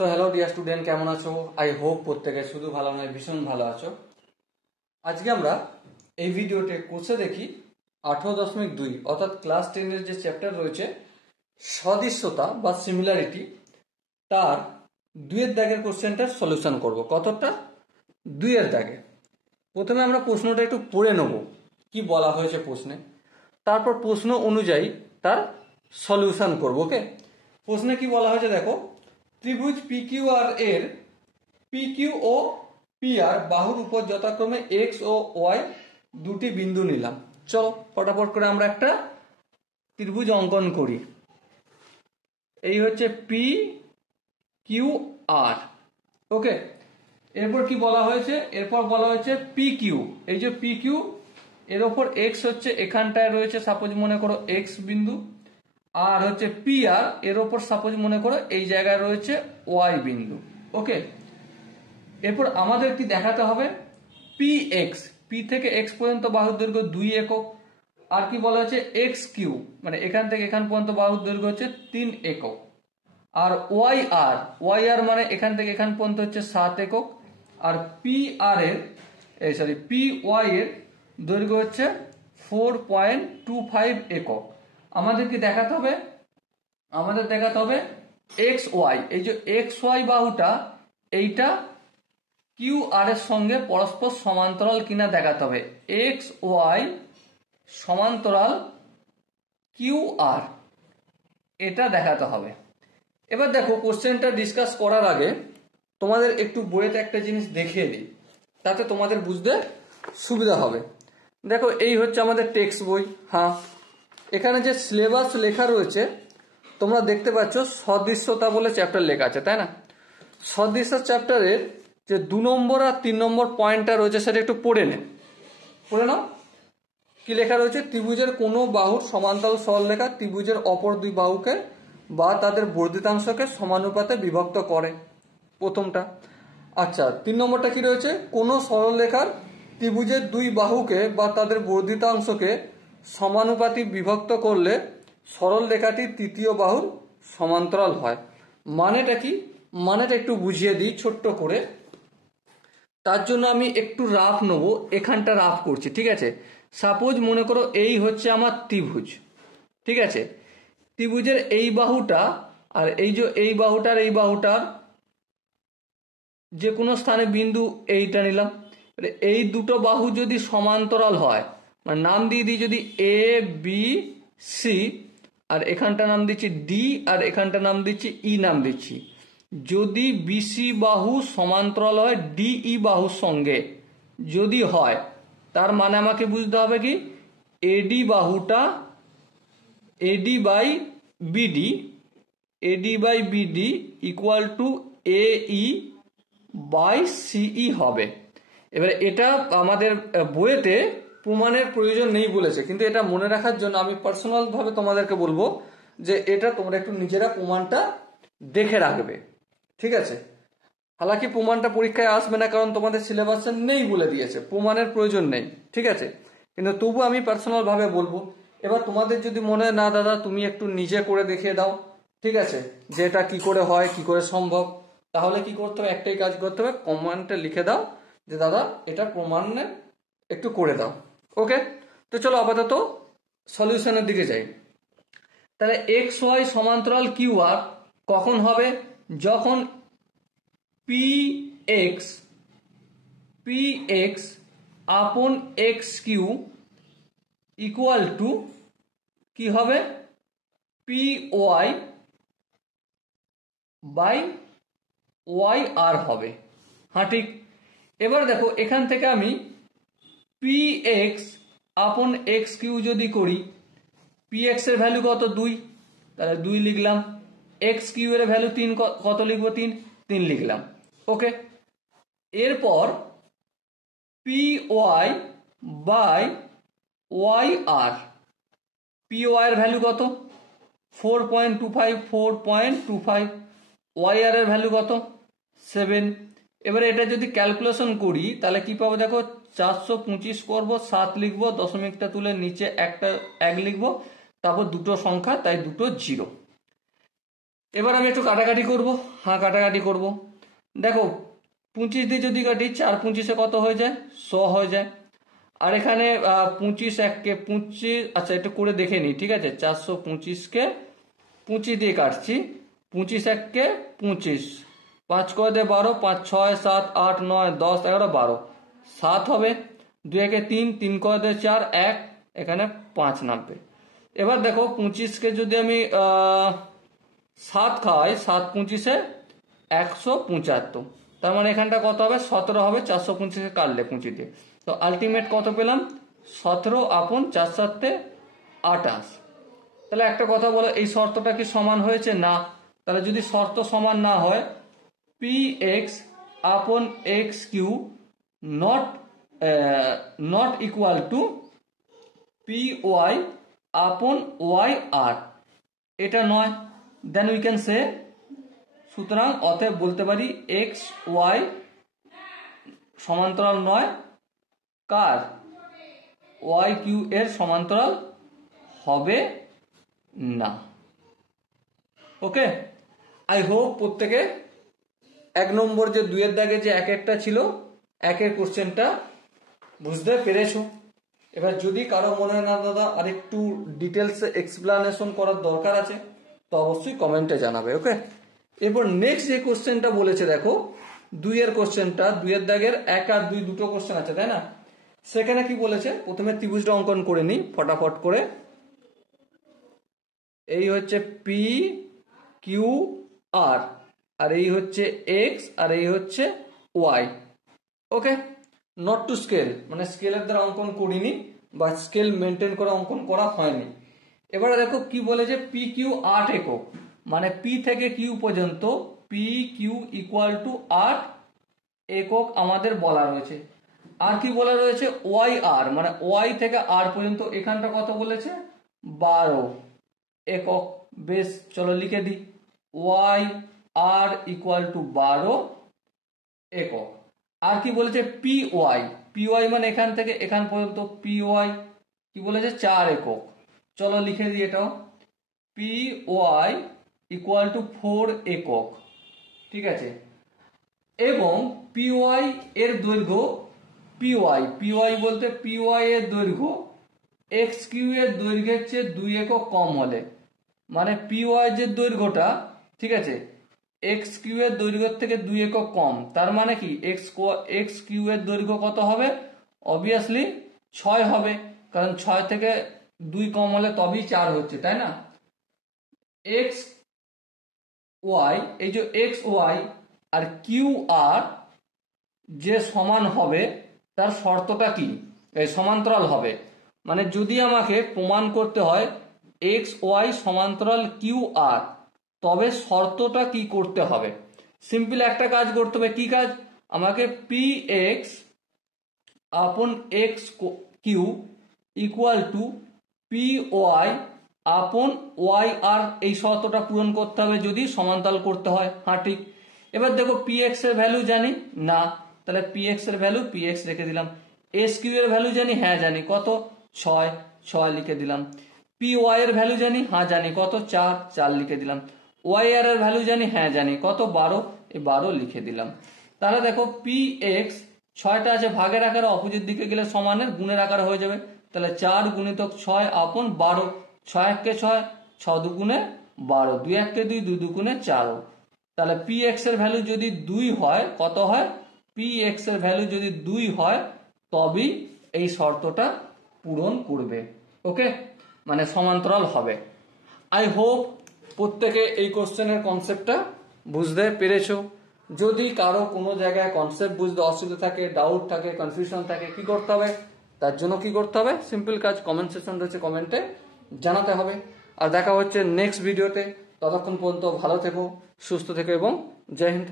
So hello dear student, কেমন আছো? I hope প্রত্যেকে শুধু ভালো নয় ভীষণ ভালো আছো। আজকে আমরা এই ভিডিওতে কোর্সে দেখি 18.2 অর্থাৎ ক্লাস 10-এর যে চ্যাপ্টার রয়েছে সদৃশ্যতা বা সিমিলারিটি, তার 2-এর দাগের কোশ্চেনটার সলিউশন করব। কতটা? 2-এর দাগে। প্রথমে আমরা প্রশ্নটা একটু পড়ে নেব কি বলা হয়েছে প্রশ্নে, তারপর প্রশ্ন অনুযায়ী তার সলিউশন করব। ওকে, প্রশ্নে কি বলা হয়েছে দেখো, ত্রিভুজ PQR এর PQ ও PR বাহুর উপর যথাক্রমে X ও Y দুটি বিন্দু নিলাম। চলো ফটাফট করে আমরা একটা ত্রিভুজ অঙ্কন করি। এই হচ্ছে PQR। ওকে, এরপর কি বলা হয়েছে? এরপর বলা হয়েছে PQ। এই যে PQ এর ওপর X হচ্ছে এখানটায় রয়েছে, সাপোজ মনে করো X বিন্দু, আর হচ্ছে PR এর ওপর সাপোজ মনে করো এই জায়গায় রয়েছে Y বিন্দু। ওকে, এরপর আমাদের কি দেখাতে হবে? PX, P থেকে X পর্যন্ত বাহুর দৈর্ঘ্য 2 একক। আর কি বলা হচ্ছে XQ, মানে এখান থেকে এখান পর্যন্ত বাহুর দৈর্ঘ্য হচ্ছে 3 একক। আর YR মানে এখান থেকে এখান পর্যন্ত হচ্ছে 7 একক। আর PY এর দৈর্ঘ্য হচ্ছে 4.25 একক। আমাদের কি দেখাতে হবে? আমাদের দেখাতে হবে XY, এই যে XY বাহুটা এইটা QR এর সঙ্গে পরস্পর সমান্তরাল কিনা দেখাতে হবে। XY সমান্তরাল QR, এটা দেখাতে হবে। এবার দেখো, কোশ্চেনটা ডিসকাস করার আগে তোমাদের একটু বইয়েতে একটা জিনিস দেখিয়ে দিই, তাতে তোমাদের বুঝতে সুবিধা হবে। দেখো, এই হচ্ছে আমাদের টেক্সট বই। হ্যাঁ, এখানে যে সিলেবাস লেখা রয়েছে তোমরা দেখতে পাচ্ছ, সদৃশ্যতা বলে চ্যাপ্টার লেখা আছে, তাই না? সদৃশ্য চ্যাপ্টারের যে 2 নম্বর আর 3 নম্বর পয়েন্টটা রয়েছে সেটা একটু পড়ে নাও। কি লেখা রয়েছে? ত্রিভুজের কোনো বাহুর সমান্তরাল সরলরেখা ত্রিভুজের অপর দুই বাহুকে বা তাদের বর্ধিতাংশকে সমানুপাতে বিভক্ত করে, প্রথমটা। আচ্ছা, 3 নম্বরটা কি রয়েছে? কোনো সরলরেখার ত্রিভুজের দুই বাহুকে বা তাদের বর্ধিতাংশকে সমানুপাতিক বিভক্ত করলে সরল রেখাটি তৃতীয় বাহুর সমান্তরাল হয়। মানেটা কি? মানেটা একটু বুঝিয়ে দিই ছোট্ট করে। তার জন্য আমি একটু রাফ নেব, এখানটা রাফ করছি, ঠিক আছে? সাপোজ মনে করো এই হচ্ছে আমার ত্রিভুজ, ঠিক আছে? ত্রিভুজের এই বাহুটা আর এই যে এই বাহুটার যে কোনো স্থানে বিন্দু এইটা নিলাম। এই দুটো বাহু যদি সমান্তরাল হয়, মানে নাম দিয়ে দিই যদি ABC, আর এখানটা নাম দিচ্ছি D, আর এখানটা নাম দিচ্ছি E নাম দিচ্ছি। যদি BC বাহু সমান্তরাল হয় DE বাহুর সঙ্গে যদি হয়, তার মানে আমাকে বুঝতে হবে কি AD বাহুটা AD by BD equal to AE by CE হবে। এবারে এটা আমাদের বইয়েতে প্রমাণের প্রয়োজন নেই বলেছে, কিন্তু এটা মনে রাখার জন্য আমি পার্সোনাল ভাবে তোমাদেরকে বলবো যে এটা তোমরা একটু নিজেরা প্রমাণটা দেখে রাখবে, ঠিক আছে? হালাকি প্রমাণটা পরীক্ষায় আসবে না, কারণ তোমাদের সিলেবাসে নেই বলে দিয়েছে, প্রমাণের প্রয়োজন নেই, ঠিক আছে? কিন্তু তবু আমি পার্সোনাল ভাবে বলবো। এবার তোমাদের যদি মনে হয় না দাদা তুমি একটু নিজে করে দেখিয়ে দাও, ঠিক আছে, যে এটা কি করে হয়, কি করে সম্ভব, তাহলে কি করতে হবে? একটাই কাজ করতে হবে, কমেন্টে লিখে দাও যে দাদা এটা প্রমাণে একটু করে দাও। ওকে, তো চলো আপাতত সলিউশনের দিকে যাই। তাহলে XY সমান্তরাল QR কখন হবে? যখন PX আপন XQ ইকুয়াল টু কি হবে? PY বাই YR হবে। হ্যাঁ, ঠিক। এবার দেখো, এখান থেকে আমি PX আপন XQ যদি করি, PX এর ভ্যালু কত? 2, তাহলে 2 লিখলাম। XQ এর ভ্যালু 3, কত লিখবো? 3 লিখলাম। ওকে, এরপর PY বাই YR, PY এর ভ্যালু কত? 4.25, YR এর ভ্যালু কত? 7। এবারে এটা যদি ক্যালকুলেশন করি তাহলে কি পাবো? দেখো, 425 করবো, 7 লিখবো, দশমিকটা তুলে নিচে একটা 1 লিখবো, তারপর দুটো সংখ্যা, তাই দুটো 0। এবার আমি একটু কাটাকাটি করব। হ্যাঁ, কাটাকাটি করব। দেখো 25 দিয়ে যদি কাটি 4 25-এ কত হয়ে যায়? 100 হয়ে যায়। আর এখানে 25 1-কে 25, আচ্ছা একটু করে দেখে নিই, ঠিক আছে। 425-কে 25 দিয়ে কাটছি। 25 1-কে 25, 5 করে দে 12, 5 6 7 8 9 10 11 12, 7 হবে। 2 1-এ 3, 3 করে দে 4 1, এখানে 5 নামবে। এবার দেখো 25-কে যদি আমি 7 খাওয়াই, 7 25-এ 175, তার মানে এখানটা কত হবে? 17 হবে। 425-কে কাটলে 25 দিয়ে, তো আলটিমেট কত পেলাম? 17/4 28। তাহলে একটা কথা বলো, এই শর্তটা কি সমান হয়েছে? না। তাহলে যদি শর্ত সমান না হয়, px/x³ not equal to py/yr, এটা নয়, দেন উই ক্যান সে, সুতরাং অতএব বলতে পারি এক্স ওয়াই সমান্তরাল নয় কার? ওয়াই কিউ এর সমান্তরাল হবে না। ওকে, আই হোপ প্রত্যেকে 1 নম্বর যে 2-এর দাগে যে 1-1টা ছিল, 1-এর কোশ্চেনটা বুঝতে পেরেছো। এবার যদি কারো মনে হয় না দাদা আরেকটু ডিটেলসে এক্সপ্লানেশন করার দরকার আছে, তো অবশ্যই কমেন্টে জানাবে। ওকে, এরপর নেক্সট যে কোশ্চেনটা বলেছে দেখো 2-এর কোশ্চেনটা, 2-এর দাগের 1 আর 2 দুটো কোশ্চেন আছে, তাই না? সেখানে কি বলেছে? প্রথমে ত্রিভুজটা অঙ্কন করে নিই ফটাফট করে। এই হচ্ছে পি কিউ আর, আর এই হচ্ছে এক্স, আর এই হচ্ছে Y. Okay, not to scale, মানে স্কেলের দ্বারা অঙ্কন করিনি বা স্কেল মেনটেন করে অঙ্কন করা হয়নি। এবারে দেখো কি বলেছে, পি কিউ 8 একক, মানে পি থেকে কিউ পর্যন্ত পি কিউ ইকুয়াল টু 8 একক আমাদের বলা রয়েছে। আর কি বলা রয়েছে? ওয়াই আর, মানে ওয়াই থেকে আর পর্যন্ত, এখানটা কত বলেছে? 12 একক। বেশ, চলো লিখে দিই, ওয়াই আর ইকুয়াল টু 12 একক। আর কি বলেছে? পি ওয়াই, পি ওয়াই মানে এখান থেকে এখান পর্যন্ত পি ওয়াই কি বলেছে? 4 একক। চলো লিখে দিই এটাও, পি ওয়াই ইকুয়াল টু 4 একক, ঠিক আছে। এবং পি ওয়াই এর দৈর্ঘ্য, পি ওয়াই বলতে পি ওয়াই এর দৈর্ঘ্য এক্স কিউ এর দৈর্ঘ্যের চেয়ে 2 একক কম হলে, মানে পি ওয়াই যে দৈর্ঘ্যটা, ঠিক আছে, এক্স কিউ এর দৈর্ঘ্যের থেকে 2 একক কম, তার মানে কি এক্স কিউ এর দৈর্ঘ্য কত হবে? অবভিয়াসলি 6 হবে, কারণ 6 থেকে 2 কম হলে তবেই 4 হচ্ছে, তাই না? এক্স ওয়াই, এই যে এক্স ওয়াই আর কিউ আর যে সমান হবে, তার শর্তটা কি? এই সমান্তরাল হবে, মানে যদি আমাকে প্রমাণ করতে হয় এক্স ওয়াই সমান্তরাল কিউ আর, তবে শর্তটা কি করতে হবে? সিম্পল একটা কাজ করতে হবে। কি কাজ? আমাকে P X upon X Q equal to P Y upon Y আর, এই শর্তটা পূরণ করতে হবে যদি সমান্তরাল করতে হয়। হ্যাঁ ঠিক। এবার দেখো পি এক্স এর ভ্যালু জানি না, তাহলে পি এক্স এর ভ্যালু পি এক্স রেখে দিলাম। এস কিউ এর ভ্যালু জানি, হ্যাঁ জানি, কত? 6 লিখে দিলাম। পি ওয়াই এর ভ্যালু জানি, হ্যাঁ জানি, কত? 4 লিখে দিলাম। ওয়াই আর এর ভ্যালু জানি, হ্যাঁ জানি, কত? 12, এই 12 লিখে দিলাম। তাহলে দেখো পি এক্স 6টা আছে ভাগের আকারে, অপোজিট দিকে গেলে সমানের গুণের আকারে হয়ে যাবে, তাহলে 4 গুণিতক 6 আপন 12, 6 1-কে 6, 6 2-গুণে 12, 2 1-কে 2, 2 2-গুণে 4। তাহলে পি এক্স এর ভ্যালু যদি 2 হয়, কত হয়? পি এক্স এর ভ্যালু যদি 2 হয়, তবেই এই শর্তটা পূরণ করবে। ওকে, মানে সমান্তরাল হবে। আই হোপ প্রত্যেকে এই কোশ্চেনের কনসেপ্টটা বুঝতে পেরেছো। যদি কারো কোনো জায়গায় কনসেপ্ট বুঝতে অসুবিধা থাকে, ডাউট থাকে, কনফিউশন থাকে, কি করতে হবে? তার জন্য কি করতে হবে? সিম্পল কাজ, কমেন্ট সেকশন রয়েছে, কমেন্টে জানাতে হবে। আর দেখা হচ্ছে নেক্সট ভিডিওতে। ততক্ষণ পর্যন্ত ভালো থেকো, সুস্থ থেকো এবং জয় হিন্দ।